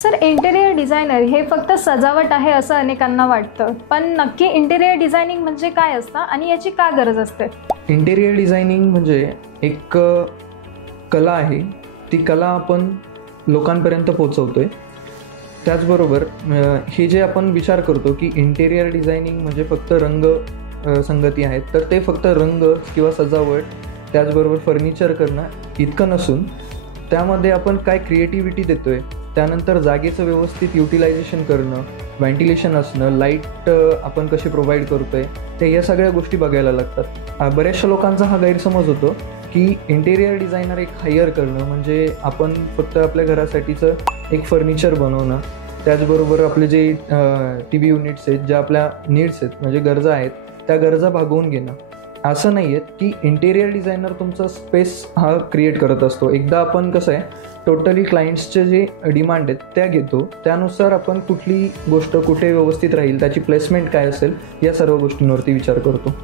Sir, interior designer हे फक्त सजावट आहे असं अनेकांना वाटतं, पण नक्की इंटेरियर डिझायनिंग म्हणजे काय असतं आणि याची का गरज असते? इंटेरियर डिझायनिंग म्हणजे एक कला आहे. ती कला आपण लोकांपर्यंत पोहोचवतोय. त्याचबरोबर हे जे आपण विचार करतो की इंटेरियर डिझायनिंग म्हणजे फक्त रंग संगती आहेत, तर ते फक्त रंग किंवा सजावट त्याचबरोबर फर्निचर करणं इतकं नसून त्यामध्ये आपण काय क्रिएटिव्हिटी देतोय, त्यानंतर जागेचं व्यवस्थित युटिलायझेशन करणं, व्हेंटिलेशन असणं, लाईट आपण कशी प्रोव्हाइड करतोय, ते या सगळ्या गोष्टी बघायला लागतात. बऱ्याचशा लोकांचा हा गैरसमज होतो की इंटेरियर डिझायनर एक हायर करणं म्हणजे आपण फक्त आपल्या घरासाठीचं एक फर्निचर बनवणं, त्याचबरोबर आपले जे टी व्ही युनिट्स आहेत, ज्या आपल्या नीड्स आहेत म्हणजे गरजा आहेत, त्या गरजा भागवून घेणं. असं नाही आहे की इंटेरियर डिझायनर तुमचा स्पेस हा क्रिएट करत असतो. एकदा आपण कसं आहे, टोटली क्लायंट्सचे जे डिमांड आहेत त्या घेतो, त्यानुसार आपण कुठली गोष्ट कुठे व्यवस्थित राहील, त्याची प्लेसमेंट काय असेल, या सर्व गोष्टींवरती विचार करतो.